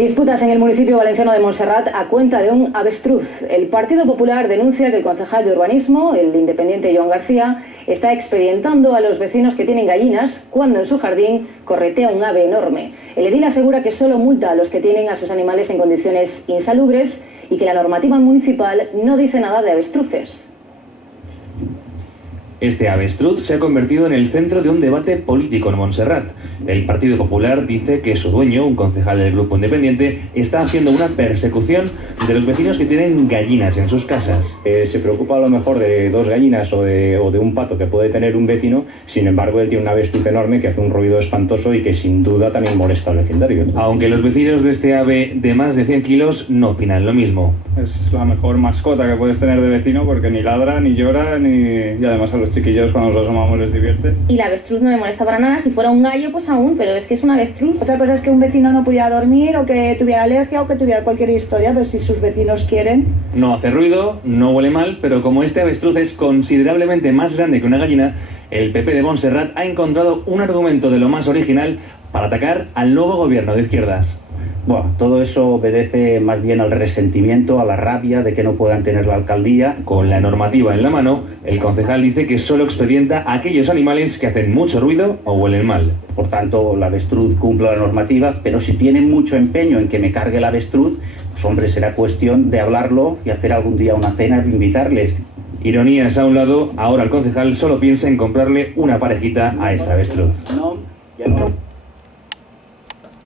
Disputas en el municipio valenciano de Montserrat a cuenta de un avestruz. El Partido Popular denuncia que el concejal de urbanismo, el independiente Joan García, está expedientando a los vecinos que tienen gallinas cuando en su jardín corretea un ave enorme. El edil asegura que solo multa a los que tienen a sus animales en condiciones insalubres y que la normativa municipal no dice nada de avestruces. Este avestruz se ha convertido en el centro de un debate político en Montserrat. El Partido Popular dice que su dueño, un concejal del grupo independiente, está haciendo una persecución de los vecinos que tienen gallinas en sus casas. Se preocupa a lo mejor de dos gallinas o de un pato que puede tener un vecino, sin embargo él tiene un avestruz enorme que hace un ruido espantoso y que sin duda también molesta al vecindario. Aunque los vecinos de este ave de más de 100 kilos no opinan lo mismo. Es la mejor mascota que puedes tener de vecino porque ni ladra, ni llora, y además a los chiquillos cuando nos asomamos les divierte. Y el avestruz no me molesta para nada. Si fuera un gallo pues aún, pero es que es un avestruz. Otra cosa es que un vecino no pudiera dormir o que tuviera alergia o que tuviera cualquier historia, pero si sus vecinos quieren. No hace ruido, no huele mal, pero como este avestruz es considerablemente más grande que una gallina, el PP de Montserrat ha encontrado un argumento de lo más original para atacar al nuevo gobierno de izquierdas. Bueno, todo eso obedece más bien al resentimiento, a la rabia de que no puedan tener la alcaldía. Con la normativa en la mano, el concejal dice que solo expedienta a aquellos animales que hacen mucho ruido o huelen mal. Por tanto, el avestruz cumple la normativa, pero si tienen mucho empeño en que me cargue el avestruz, pues hombre, será cuestión de hablarlo y hacer algún día una cena y invitarles. Ironías a un lado, ahora el concejal solo piensa en comprarle una parejita a este avestruz. No, ya no.